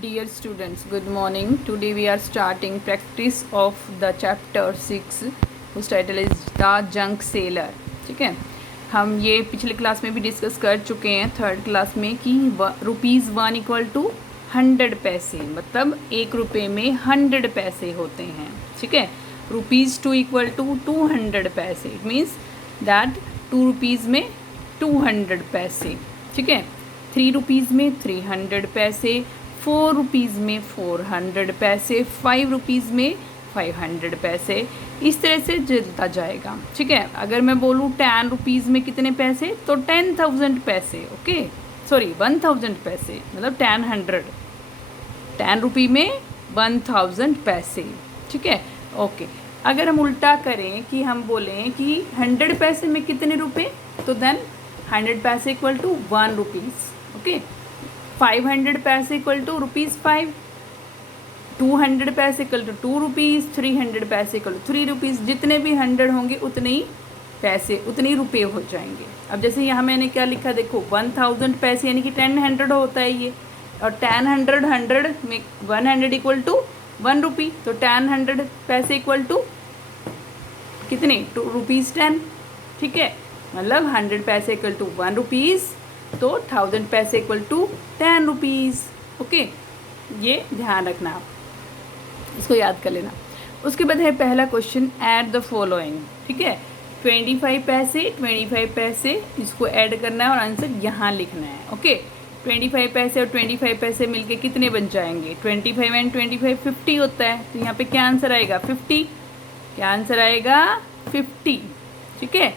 Dear students, good morning. Today we are starting practice of the chapter 6 whose title is The Junk Sailor. ठीक है, हम ये पिछले class में भी डिस्कस कर चुके हैं थर्ड क्लास में कि ₹1 इक्वल टू 100 पैसे, मतलब 1 रुपये में 100 पैसे होते हैं. ठीक है, ₹2 इक्वल टू 200 पैसे. इट मीन्स दैट 2 रुपीज़ में 200 पैसे. ठीक है, 3 रुपीज़ में 300 पैसे, 4 रुपीज़ में 400 पैसे, 5 रुपीज़ में 500 पैसे. इस तरह से चलता जाएगा. ठीक है, अगर मैं बोलूँ 10 रुपीज़ में कितने पैसे, तो 10,000 पैसे. ओके, सॉरी 1,000 पैसे, मतलब 10 रुपये में 1,000 पैसे. ठीक है, ओके. अगर हम उल्टा करें कि हम बोलें कि 100 पैसे में कितने रुपए, तो देन 100 पैसे इक्वल टू 1 रुपीज़. ओके, 500 पैसे इक्वल टू ₹5, 200 पैसे इक्वल टू 2 रुपीज़, 300 पैसे इक्वल टू 3 रुपीज़. जितने भी 100 होंगे उतने ही पैसे, उतने ही रुपये हो जाएंगे. अब जैसे यहाँ मैंने क्या लिखा, देखो 1,000 पैसे यानी कि 10 होता है ये, और 100 में 100 इक्वल टू 1 रुपी, तो 10 पैसे इक्वल टू कितने, 2 रुपीज़ 10. ठीक है, मतलब 100 पैसे इक्वल टू 1 रुपीज़, तो 1000 पैसे इक्वल टू 10 रुपीज़. ओके, ये ध्यान रखना, आप इसको याद कर लेना. उसके बाद है पहला क्वेश्चन, ऐड द फॉलोइंग. ठीक है, 25 पैसे इसको ऐड करना है और आंसर यहाँ लिखना है. ओके, 25 पैसे और 25 पैसे मिलके कितने बन जाएंगे, 25 एंड 25 50 होता है. तो यहाँ पे क्या आंसर आएगा, 50. क्या आंसर आएगा, 50. ठीक है,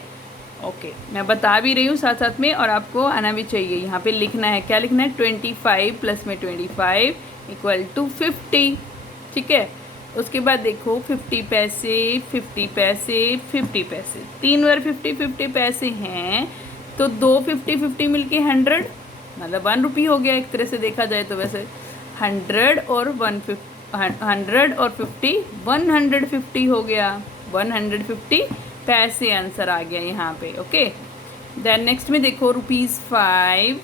ओके, मैं बता भी रही हूँ साथ साथ में, और आपको आना भी चाहिए. यहाँ पे लिखना है, क्या लिखना है, 25 प्लस में 25 इक्वल टू 50. ठीक है, उसके बाद देखो 50 पैसे, 50 पैसे, 50 पैसे, 3 बार 50 पैसे हैं, तो 2 50 मिलके 100, मतलब 1 रुपी हो गया. एक तरह से देखा जाए तो वैसे 100 और 50 150 हो गया. 150 पैसे आंसर आ गया यहाँ पे. ओके, देन नेक्स्ट में देखो ₹5,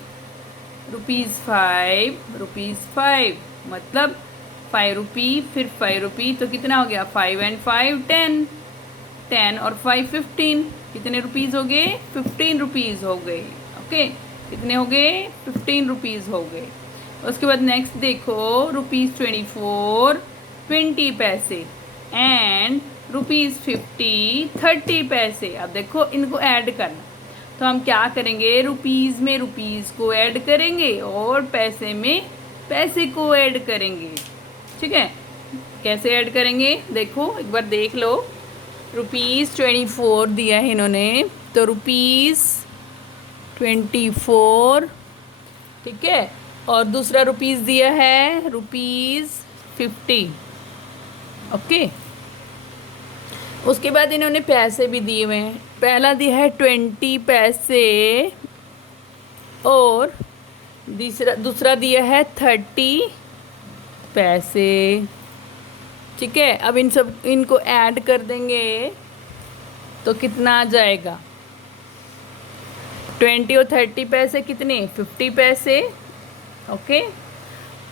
मतलब 5 रुपी, फिर 5 रुपी, तो कितना हो गया, 5 एंड 5 10, 10 और 5 15, कितने रुपीज़ हो गए, 15 रुपीज़ हो गए. ओके, कितने हो गए, 15 रुपीज़ हो गए. उसके बाद नेक्स्ट देखो ₹24 20 पैसे एंड ₹50 30 पैसे. अब देखो इनको ऐड करना, तो हम क्या करेंगे, रुपीज़ में रुपीज़ को ऐड करेंगे और पैसे में पैसे को ऐड करेंगे. ठीक है, कैसे ऐड करेंगे, देखो एक बार देख लो. ₹24 दिया है इन्होंने, तो ₹24. ठीक है, और दूसरा रुपीज़ दिया है ₹50. ओके, उसके बाद इन्होंने पैसे भी दिए हुए हैं. पहला दिया है 20 पैसे और दूसरा दिया है 30 पैसे. ठीक है, अब इनको ऐड कर देंगे तो कितना आ जाएगा, 20 और 30 पैसे कितने, 50 पैसे. ओके,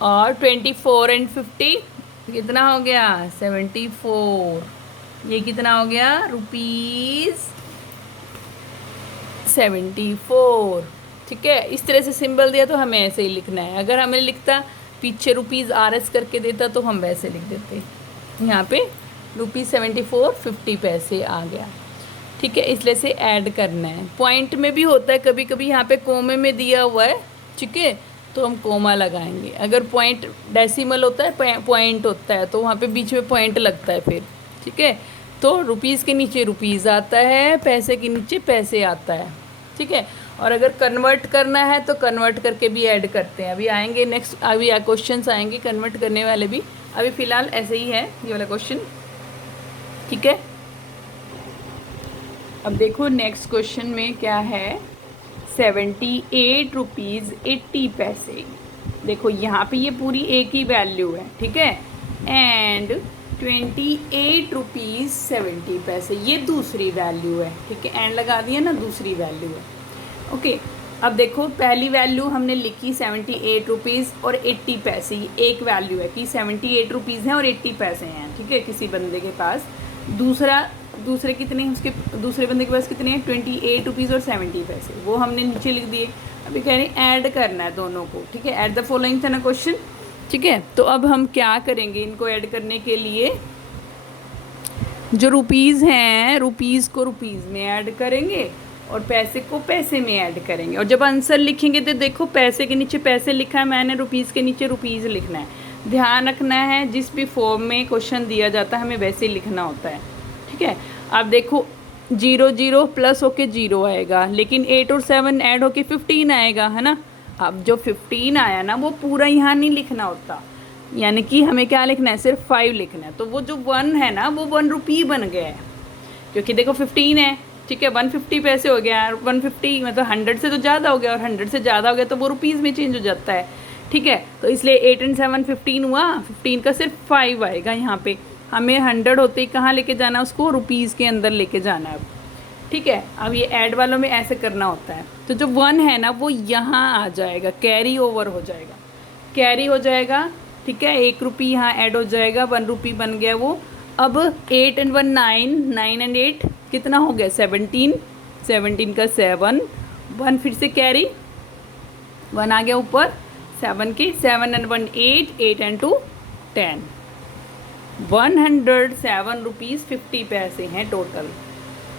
और 24 एंड 50 कितना हो गया, 74. ये कितना हो गया, ₹74. ठीक है, इस तरह से सिंबल दिया तो हमें ऐसे ही लिखना है. अगर हमें लिखता पीछे ₹RS करके देता तो हम वैसे लिख देते. यहाँ पे ₹74 50 पैसे आ गया. ठीक है, इसलिए से ऐड करना है. पॉइंट में भी होता है कभी कभी, यहाँ पे कोमे में दिया हुआ है. ठीक है, तो हम कोमा लगाएंगे. अगर पॉइंट डेसिमल होता है, पॉइंट होता है, तो वहाँ पे बीच में पॉइंट लगता है फिर. ठीक है, तो रुपीज़ के नीचे रुपीज़ आता है, पैसे के नीचे पैसे आता है. ठीक है, और अगर कन्वर्ट करना है तो कन्वर्ट करके भी ऐड करते हैं. अभी आएंगे नेक्स्ट, अभी क्वेश्चंस आएंगे कन्वर्ट करने वाले भी. अभी फ़िलहाल ऐसे ही है ये वाला क्वेश्चन. ठीक है, अब देखो नेक्स्ट क्वेश्चन में क्या है, 78 रुपीज़ 80 पैसे. देखो यहाँ पे ये पूरी एक ही वैल्यू है. ठीक है, एंड 28 रुपीज़ 70 पैसे ये दूसरी वैल्यू है. ठीक है, एंड लगा दिया ना, दूसरी वैल्यू है. ओके, अब देखो पहली वैल्यू हमने लिखी 78 रुपीज़ और 80 पैसे, ये एक वैल्यू है कि 78 रुपीज़ हैं और 80 पैसे हैं, ठीक है, किसी बंदे के पास। दूसरे कितने हैं, उसके दूसरे बंदे के पास कितने हैं, 28 रुपीज़ और 70 पैसे, वो हमने नीचे लिख दिए। अभी कह रहे हैं ऐड करना है दोनों को, ठीक है, ऐड द फॉलोइंग था ना क्वेश्चन, ठीक है। तो अब हम क्या करेंगे, इनको ऐड करने के लिए जो रुपीज़ हैं, रुपीज़ को रुपीज़ में ऐड करेंगे और पैसे को पैसे में ऐड करेंगे। और जब आंसर लिखेंगे तो देखो पैसे के नीचे पैसे लिखा है मैंने, रुपीज़ के नीचे रुपीज़ लिखना है। ध्यान रखना है जिस भी फॉर्म में क्वेश्चन दिया जाता है हमें वैसे ही लिखना होता है, ठीक है। अब देखो 0 0 प्लस होके 0 आएगा, लेकिन 8 और 7 ऐड होके 15 आएगा, है ना। अब जो 15 आया ना वो पूरा यहाँ नहीं लिखना होता, यानी कि हमें क्या लिखना है, सिर्फ 5 लिखना है। तो वो जो 1 है ना वो 1 रुपी बन गया है, क्योंकि देखो 15 है, ठीक है, 150 पैसे हो गया, 150 मतलब 100 से तो ज़्यादा हो गया, और 100 से ज़्यादा हो गया तो वो रुपीज़ में चेंज हो जाता है, ठीक है। तो इसलिए 8 और 7 15 हुआ, 15 का सिर्फ 5 आएगा यहाँ पे। हमें 100 होते ही कहाँ लेके जाना है, उसको रुपीज़ के अंदर लेके जाना है, ठीक है। अब ये ऐड वालों में ऐसे करना होता है। तो जो 1 है ना वो यहाँ आ जाएगा, कैरी ओवर हो जाएगा, कैरी हो जाएगा, ठीक है। 1 रुपी यहाँ ऐड हो जाएगा, 1 रुपी बन गया वो। अब 8 और 1 9, 9 और 8 कितना हो गया, 17, 17 का 7, 1 फिर से कैरी, 1 आ गया ऊपर 7 के, 7 और 1 8, 8 और 2 10, 107 रुपीज़ 50 पैसे हैं टोटल,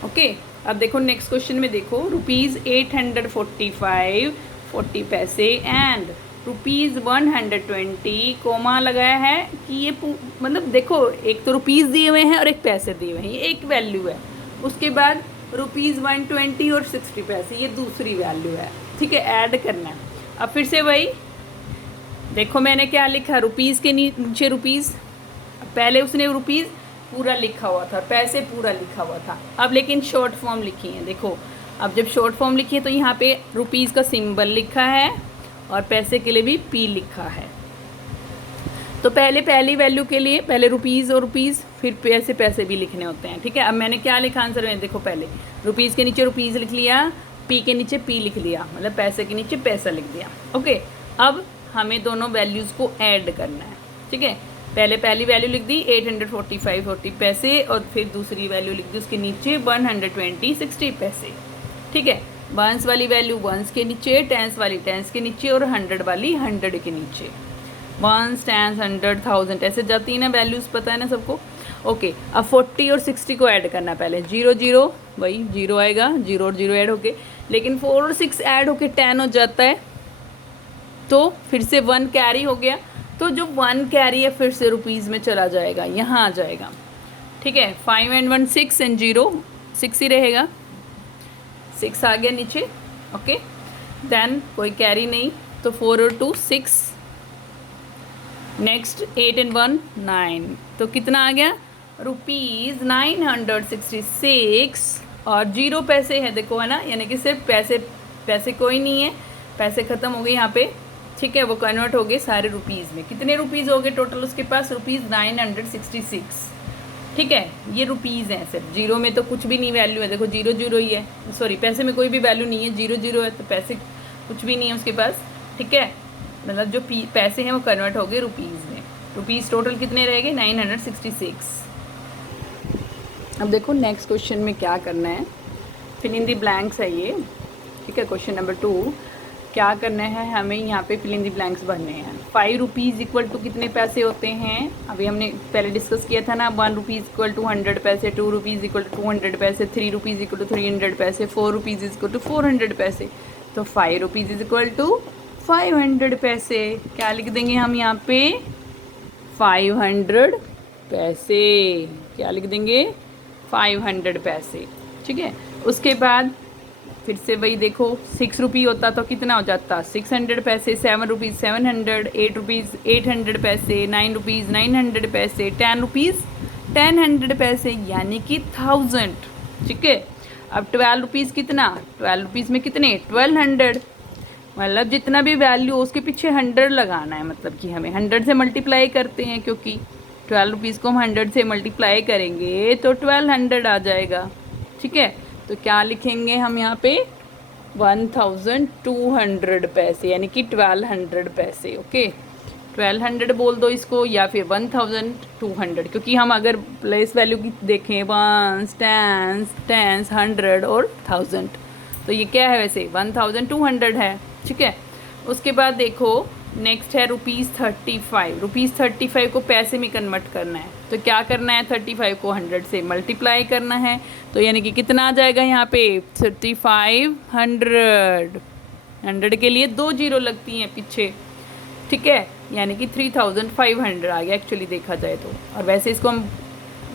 ओके। अब देखो नेक्स्ट क्वेश्चन में देखो, रुपीज़ 845 40 पैसे एंड रुपीज़ 120, कोमा लगाया है कि ये मतलब देखो एक तो रुपीज़ दिए हुए हैं और एक पैसे दिए हुए हैं, ये एक वैल्यू है। उसके बाद रुपीज़ 120 और 60 पैसे, ये दूसरी वैल्यू है, ठीक है, ऐड करना है। अब फिर से वही देखो मैंने क्या लिखा, रुपीज़ के नीचे रुपीज़, पहले उसने रुपीज़ पूरा लिखा हुआ था, पैसे पूरा लिखा हुआ था, अब लेकिन शॉर्ट फॉर्म लिखी है। देखो अब जब शॉर्ट फॉर्म लिखी है तो यहाँ पे रुपीज़ का सिंबल लिखा है और पैसे के लिए भी पी लिखा है। तो पहले पहली वैल्यू के लिए पहले रुपीज़ और रुपीज़, फिर पैसे पैसे भी लिखने होते हैं, ठीक है। अब मैंने क्या लिखा आंसर में, देखो पहले रुपीज़ के नीचे रुपीज़ लिख लिया, पी के नीचे पी लिख लिया, मतलब पैसे के नीचे पैसा लिख दिया, ओके। अब हमें दोनों वैल्यूज़ को ऐड करना है, ठीक है। पहले पहली वैल्यू लिख दी 845 40 पैसे और फिर दूसरी वैल्यू लिख दी उसके नीचे 120 60 पैसे, ठीक है। वंस वाली वैल्यू वंस के नीचे, टेंस वाली टेंस के नीचे और 100 वाली 100 के नीचे। वंस, टेंस, 100, 1000 ऐसे जाती है ना वैल्यूज़, पता है ना सबको, ओके। अब 40 और 60 को ऐड करना है पहले, 0 0 वही 0 आएगा, 0 और 0 ऐड होके, लेकिन 4 और 6 ऐड होके 10 हो जाता है, तो फिर से 1 कैरी हो गया, तो जो 1 कैरी है फिर से रुपीज़ में चला जाएगा, यहाँ आ जाएगा, ठीक है। 5 और 1 6 और 0 6 ही रहेगा, 6 आ गया नीचे, ओके। देन कोई कैरी नहीं, तो 4 और 2 6, नेक्स्ट 8 और 1 9, तो कितना आ गया, रुपीज़ 966 और 0 पैसे है, देखो है ना, यानी कि सिर्फ पैसे कोई नहीं है, पैसे ख़त्म हो गए यहाँ पे, ठीक है, वो कन्वर्ट हो गए सारे रुपीज़ में। कितने रुपीज़ हो गए टोटल उसके पास, रुपीज़ 966, ठीक है। ये रुपीज़ हैं सिर्फ, 0 में तो कुछ भी नहीं वैल्यू है, देखो 0 0 ही है, सॉरी पैसे में कोई भी वैल्यू नहीं है, 0 0 है, तो पैसे कुछ भी नहीं है उसके पास, ठीक है। मतलब जो पैसे हैं वो कन्वर्ट हो गए रुपीज़ में। रुपीज़ टोटल कितने रहेंगे, 966। अब देखो नेक्स्ट क्वेश्चन में क्या करना है, फिल इन दी ब्लैंक्स है ये, ठीक है। क्वेश्चन नंबर 2 क्या करना है, हमें यहाँ पे फिल इन दी ब्लैंक्स भरने हैं। 5 रुपीज़ इक्वल टू कितने पैसे होते हैं, अभी हमने पहले डिस्कस किया था ना, 1 रुपीज़ इक्वल टू 100 पैसे, 2 रुपीज़ इक्वल टू 200 पैसे, 3 रुपीज़ इक्वल टू 300 पैसे, 4 रुपीज़ इक्वल टू 400 पैसे। तो 5 रुपीज़ इज इक्वल टू 500 पैसे। क्या लिख देंगे हम यहाँ पे, 500 पैसे, क्या लिख देंगे, 500 पैसे, ठीक है। उसके बाद फिर से वही देखो, 6 रुपये होता तो कितना हो जाता, 600 पैसे, 7 रुपीज़ 700, 8 रुपीज़ 800 पैसे, 9 रुपीज़ 900 पैसे, 10 रुपीज़ 1000 पैसे, यानी कि 1000, ठीक है। अब 12 रुपीज़ कितना, 12 रुपीज़ में कितने, 1200, मतलब जितना भी वैल्यू हो उसके पीछे 100 लगाना है, मतलब कि हमें 100 से मल्टीप्लाई करते हैं, क्योंकि 12 रुपीज़ को हम 100 से मल्टीप्लाई करेंगे तो 1200 आ जाएगा, ठीक है। तो क्या लिखेंगे हम यहाँ पे, 1200 पैसे, यानी कि 1200 पैसे। ओके, 1200 बोल दो इसको, या फिर 1200, क्योंकि हम अगर प्लेस वैल्यू की देखें वंस, टेंस, 100 और 1000, तो ये क्या है वैसे 1200 है। ठीक है, उसके बाद देखो नेक्स्ट है ₹35। ₹35 को पैसे में कन्वर्ट करना है, तो क्या करना है, 35 को 100 से मल्टीप्लाई करना है, तो यानी कि कितना आ जाएगा यहाँ पे 3500। 100 के लिए 2 जीरो लगती हैं पीछे। ठीक है, यानी कि 3500 आ गया एक्चुअली देखा जाए तो। और वैसे इसको हम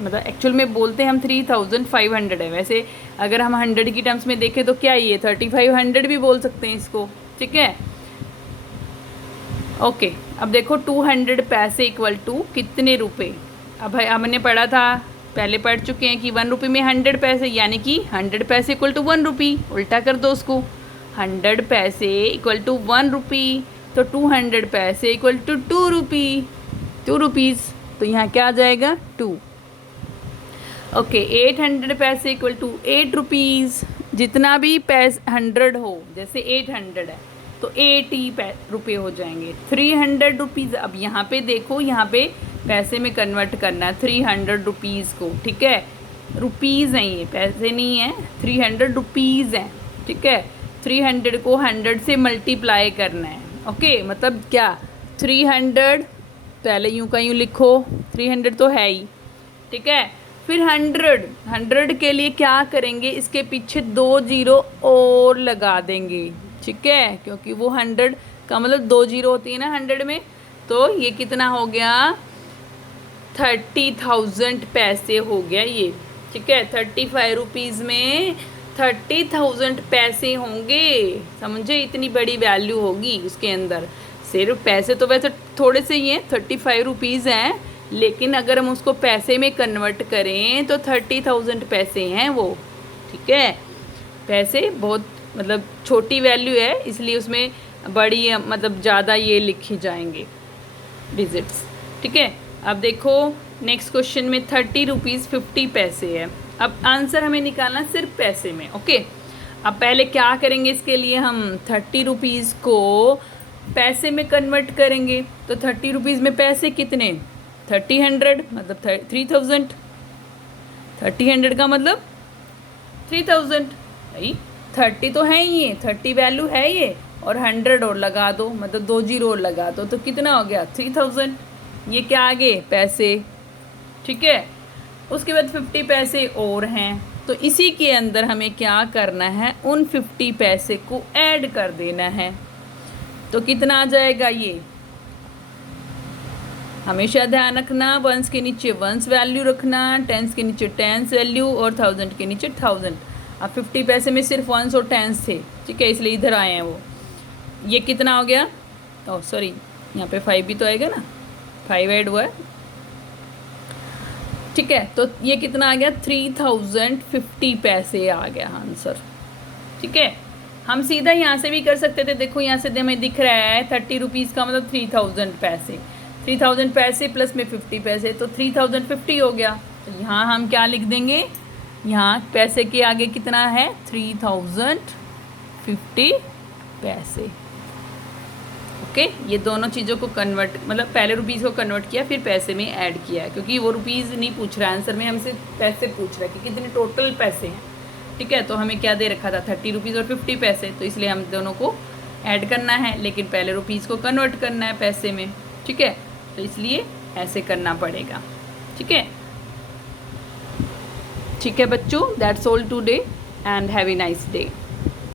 मतलब एक्चुअल में बोलते हैं हम 3500 है, वैसे अगर हम 100 की टर्म्स में देखें तो क्या ये 3500 भी बोल सकते हैं इसको। ठीक है, ओके, अब देखो 200 पैसे इक्वल टू कितने रुपए। अब हमने पढ़ा था, पहले पढ़ चुके हैं कि 1 रुपये में 100 पैसे, यानी कि 100 पैसे इक्वल टू 1 रुपी। उल्टा कर दो उसको, 100 पैसे इक्वल टू 1 रुपी, तो 200 पैसे इक्वल टू 2 रुपी, 2 रुपीज़, तो यहाँ क्या आ जाएगा 2। ओके, 800 पैसे इक्वल टू 8 रुपीज़। जितना भी 100 हो, जैसे 800 है तो 80 रुपये हो जाएंगे। 300 रुपीज़, अब यहाँ पे देखो, यहाँ पे पैसे में कन्वर्ट करना है 300 रुपीज़ को। ठीक है, रुपीज़ हैं ये, पैसे नहीं है, 300 रुपीज़ हैं। ठीक है, 300 को 100 से मल्टीप्लाई करना है। ओके, मतलब क्या 300 पहले यूँ का यूँ लिखो, 300 तो है ही। ठीक है, फिर 100 के लिए क्या करेंगे, इसके पीछे 2 जीरो और लगा देंगे। ठीक है, क्योंकि वो 100 का मतलब 2 जीरो होती है ना 100 में, तो ये कितना हो गया 30,000 पैसे हो गया ये। ठीक है, 35 रुपीज़ में 30,000 पैसे होंगे, समझे, इतनी बड़ी वैल्यू होगी उसके अंदर। सिर्फ पैसे तो वैसे थोड़े से ही हैं, 35 रुपीज़ हैं, लेकिन अगर हम उसको पैसे में कन्वर्ट करें तो 30,000 पैसे हैं वो। ठीक है, पैसे बहुत मतलब छोटी वैल्यू है, इसलिए उसमें बड़ी मतलब ज़्यादा ये लिखी जाएंगे डिजिट्स। ठीक है, अब देखो नेक्स्ट क्वेश्चन में 30 रुपीज़ 50 पैसे है। अब आंसर हमें निकालना सिर्फ पैसे में। ओके, अब पहले क्या करेंगे, इसके लिए हम 30 रुपीज़ को पैसे में कन्वर्ट करेंगे। तो 30 रुपीज़ में पैसे कितने, 3000 मतलब 3000, 3000 का मतलब 3000 भाई, 30 तो है ही ये, 30 वैल्यू है ये, और 100 और लगा दो, मतलब 2 जीरो और लगा दो, तो कितना हो गया 3000। ये क्या आगे पैसे। ठीक है, उसके बाद 50 पैसे और हैं, तो इसी के अंदर हमें क्या करना है, उन 50 पैसे को ऐड कर देना है। तो कितना आ जाएगा ये, हमेशा ध्यान रखना, वंस के नीचे वंस वैल्यू रखना, टेंस के नीचे टेंस वैल्यू, और 1000 के नीचे 1000। अब 50 पैसे में सिर्फ वंस और टेंस थे। ठीक है, इसलिए इधर आए हैं वो। ये कितना हो गया, ओह सॉरी, यहाँ पे 5 भी तो आएगा ना, 5 ऐड हुआ है। ठीक है, तो ये कितना आ गया 3050 पैसे आ गया आंसर। ठीक है, हम सीधा यहाँ से भी कर सकते थे, देखो यहाँ से हमें दिख रहा है 30 रुपीज़ का मतलब 3000 पैसे, 3000 पैसे प्लस में 50 पैसे, तो 3050 हो गया। तो यहाँ हम क्या लिख देंगे, यहाँ पैसे के आगे कितना है 3050 पैसे। ओके, ये दोनों चीज़ों को कन्वर्ट, मतलब पहले रुपीज़ को कन्वर्ट किया फिर पैसे में ऐड किया, क्योंकि वो रुपीज़ नहीं पूछ रहा है आंसर में, हमसे पैसे पूछ रहा है कि कितने टोटल पैसे हैं। ठीक है, तो हमें क्या दे रखा था 30 रुपीज़ और 50 पैसे, तो इसलिए हम दोनों को ऐड करना है, लेकिन पहले रुपीज़ को कन्वर्ट करना है पैसे में। ठीक है, तो इसलिए ऐसे करना पड़ेगा। ठीक है, ठीक है बच्चों, that's all today and have a nice day.